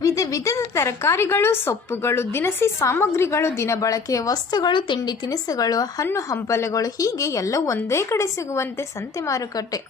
ವಿಧ ವಿಧದ ತರಕಾರಿಗಳು, ಸೊಪ್ಪುಗಳು, ದಿನಸಿ ಸಾಮಗ್ರಿಗಳು ದಿನಬಳಕೆಯ ವಸ್ತುಗಳು, ತಿಂಡಿ ತಿನಿಸುಗಳು, ಹಣ್ಣು ಹಂಪಲುಗಳು ಹೀಗೆ ಎಲ್ಲ ಒಂದೇ ಕಡೆ ಸಿಗುವಂತೆ ಸಂತೆ ಮಾರುಕಟ್ಟೆ.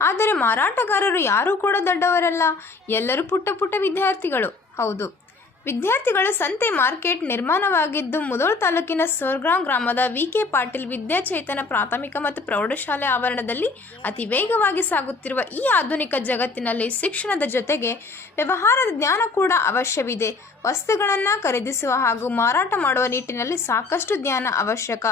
ಆದರೆ ಮಾರಾಟಗಾರರು ಯಾರೂ ಕೂಡ ದೊಡ್ಡವರಲ್ಲ. ಎಲ್ಲರೂ ಪುಟ್ಟ ಪುಟ್ಟ ವಿದ್ಯಾರ್ಥಿಗಳು. ಹೌದು. ವಿದ್ಯಾರ್ಥಿಗಳು ಸಂತೆ ಮಾರ್ಕೆಟ್ ನಿರ್ಮಾಣವಾಗಿದ್ದು, ಮುದೋಳ್ ತಾಲೂಕಿನ ಸೋರ್ಗ್ರಾಮ್ ಗ್ರಾಮದ ವಿ ಕೆ ಪಾಟೀಲ್ ವಿದ್ಯಾಚೇತನ ಪ್ರಾಥಮಿಕ ಮತ್ತು ಪ್ರೌಢಶಾಲೆ ಆವರಣದಲ್ಲಿ ಅತಿ ವೇಗವಾಗಿ ಸಾಗುತ್ತಿರುವ ಈ ಆಧುನಿಕ ಜಗತ್ತಿನಲ್ಲಿ ಶಿಕ್ಷಣದ ಜೊತೆಗೆ ವ್ಯವಹಾರದ ಜ್ಞಾನ ಕೂಡ ಅವಶ್ಯವಿದೆ. ವಸ್ತುಗಳನ್ನು ಖರೀದಿಸುವ ಹಾಗೂ ಮಾರಾಟ ಮಾಡುವ ನಿಟ್ಟಿನಲ್ಲಿ ಸಾಕಷ್ಟು ಜ್ಞಾನ ಅವಶ್ಯಕ.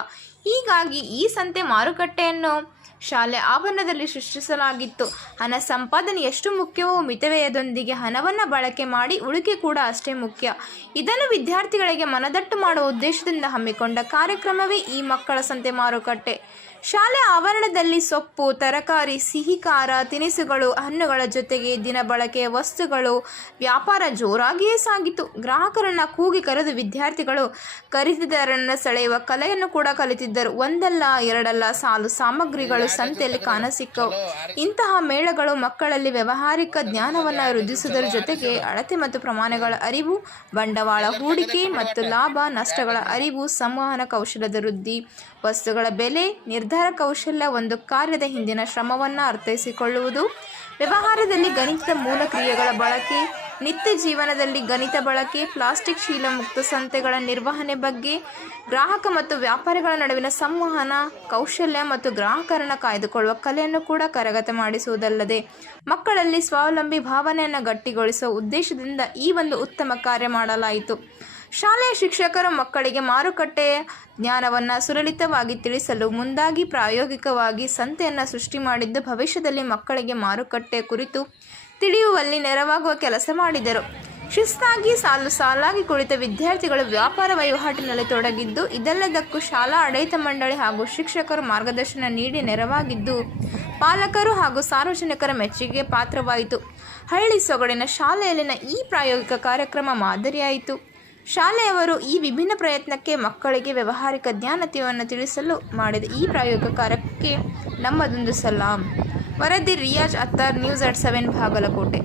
ಹೀಗಾಗಿ ಈ ಸಂತೆ ಮಾರುಕಟ್ಟೆಯನ್ನು ಶಾಲೆ ಆವರಣದಲ್ಲಿ ಸೃಷ್ಟಿಸಲಾಗಿತ್ತು. ಹಣ ಸಂಪಾದನೆ ಎಷ್ಟು ಮುಖ್ಯವೋ ಮಿತವ್ಯಯದೊಂದಿಗೆ ಹಣವನ್ನು ಬಳಕೆ ಮಾಡಿ ಉಳಿಕೆ ಕೂಡ ಅಷ್ಟೇ ಮುಖ್ಯ. ಇದನ್ನು ವಿದ್ಯಾರ್ಥಿಗಳಿಗೆ ಮನದಟ್ಟು ಮಾಡುವ ಉದ್ದೇಶದಿಂದ ಹಮ್ಮಿಕೊಂಡ ಕಾರ್ಯಕ್ರಮವೇ ಈ ಮಕ್ಕಳ ಸಂತೆ ಮಾರುಕಟ್ಟೆ. ಶಾಲೆ ಆವರಣದಲ್ಲಿ ಸೊಪ್ಪು, ತರಕಾರಿ, ಸಿಹಿ ಖಾರ, ತಿನಿಸುಗಳು, ಹಣ್ಣುಗಳ ಜೊತೆಗೆ ದಿನ ಬಳಕೆಯ ವಸ್ತುಗಳು, ವ್ಯಾಪಾರ ಜೋರಾಗಿಯೇ ಸಾಗಿತು. ಗ್ರಾಹಕರನ್ನ ಕೂಗಿ ಕರೆದು ವಿದ್ಯಾರ್ಥಿಗಳು ಖರೀದಿದಾರರನ್ನು ಸೆಳೆಯುವ ಕಲೆಯನ್ನು ಕೂಡ ಕಲಿತಿದ್ದರು. ಒಂದಲ್ಲ, ಎರಡಲ್ಲ ಸಾಲು ಸಾಮಗ್ರಿಗಳು ಸಂತೆಯಲ್ಲಿ ಕಾಣಸಿಕ್ಕವು ಇಂತಹ ಮೇಳಗಳು ಮಕ್ಕಳಲ್ಲಿ ವ್ಯಾವಹಾರಿಕ ಜ್ಞಾನವನ್ನು ವೃದ್ಧಿಸುವುದರ ಜೊತೆಗೆ ಅಳತೆ ಮತ್ತು ಪ್ರಮಾಣಗಳ ಅರಿವು, ಬಂಡವಾಳ ಹೂಡಿಕೆ ಮತ್ತು ಲಾಭ, ನಷ್ಟಗಳ ಅರಿವು, ಸಂವಹನ ಕೌಶಲ್ಯದ ವೃದ್ಧಿ, ವಸ್ತುಗಳ ಬೆಲೆ, ನಿರ್ಧಾರ ಕೌಶಲ್ಯ ಒಂದು ಕಾರ್ಯದ ಹಿಂದಿನ ಶ್ರಮವನ್ನು ಅರ್ಥೈಸಿಕೊಳ್ಳುವುದು, ವ್ಯವಹಾರದಲ್ಲಿ ಗಣಿತದ ಮೂಲ ಕ್ರಿಯೆಗಳ ಬಳಕೆ ನಿತ್ಯ ಜೀವನದಲ್ಲಿ ಗಣಿತ ಬಳಕೆ, ಪ್ಲಾಸ್ಟಿಕ್ ಶೀಲ ಮುಕ್ತ ಸಂತೆಗಳ ನಿರ್ವಹಣೆ ಬಗ್ಗೆ ಗ್ರಾಹಕ ಮತ್ತು ವ್ಯಾಪಾರಿಗಳ ನಡುವಿನ ಸಂವಹನ, ಕೌಶಲ್ಯ ಮತ್ತು ಗ್ರಾಹಕರನ್ನು ಕಾಯ್ದುಕೊಳ್ಳುವ ಕಲೆಯನ್ನು ಕೂಡ ಕರಗತ ಮಾಡಿಸುವುದಲ್ಲದೆ, ಮಕ್ಕಳಲ್ಲಿ ಸ್ವಾವಲಂಬಿ ಭಾವನೆಯನ್ನು ಗಟ್ಟಿಗೊಳಿಸುವ ಉದ್ದೇಶದಿಂದ ಈ ಒಂದು ಉತ್ತಮ ಕಾರ್ಯ ಮಾಡಲಾಯಿತು. ಶಾಲೆಯ ಶಿಕ್ಷಕರು ಮಕ್ಕಳಿಗೆ ಮಾರುಕಟ್ಟೆಯ ಜ್ಞಾನವನ್ನು ಸುರಳಿತವಾಗಿ ತಿಳಿಸಲು ಮುಂದಾಗಿ ಪ್ರಾಯೋಗಿಕವಾಗಿ ಸಂತೆಯನ್ನು ಸೃಷ್ಟಿ ಮಾಡಿದ್ದು ಭವಿಷ್ಯದಲ್ಲಿ ಮಕ್ಕಳಿಗೆ ಮಾರುಕಟ್ಟೆ ಕುರಿತು ತಿಳಿಯುವಲ್ಲಿ ನೆರವಾಗುವ ಕೆಲಸ ಮಾಡಿದರು. ಶಿಸ್ತಾಗಿ ಸಾಲು ಸಾಲಾಗಿ ಕುಳಿತ ವಿದ್ಯಾರ್ಥಿಗಳು ವ್ಯಾಪಾರ ವಹಿವಾಟಿನಲ್ಲಿ ತೊಡಗಿದ್ದು, ಇದೆಲ್ಲದಕ್ಕೂ ಶಾಲಾ ಆಡಳಿತ ಮಂಡಳಿ ಹಾಗೂ ಶಿಕ್ಷಕರು ಮಾರ್ಗದರ್ಶನ ನೀಡಿ ನೆರವಾಗಿದ್ದು, ಪಾಲಕರು ಹಾಗೂ ಸಾರ್ವಜನಿಕರ ಮೆಚ್ಚುಗೆಗೆ ಪಾತ್ರವಾಯಿತು. ಹಳ್ಳಿ ಸೊಗಡಿನ ಶಾಲೆಯಲ್ಲಿನ ಈ ಪ್ರಾಯೋಗಿಕ ಕಾರ್ಯಕ್ರಮ ಮಾದರಿಯಾಯಿತು. ಶಾಲೆಯವರು ಈ ವಿಭಿನ್ನ ಪ್ರಯತ್ನಕ್ಕೆ ಮಕ್ಕಳಿಗೆ ವ್ಯವಹಾರಿಕ ಜ್ಞಾನತೆಯನ್ನು ತಿಳಿಸಲು ಮಾಡಿದ ಈ ಪ್ರಾಯೋಗಿಕ ಕಾರ್ಯಕ್ಕೆ ನಮ್ಮದೊಂದು ಸಲಾಂ. ವರದಿ Riyaz Attar news at seven Bagalkote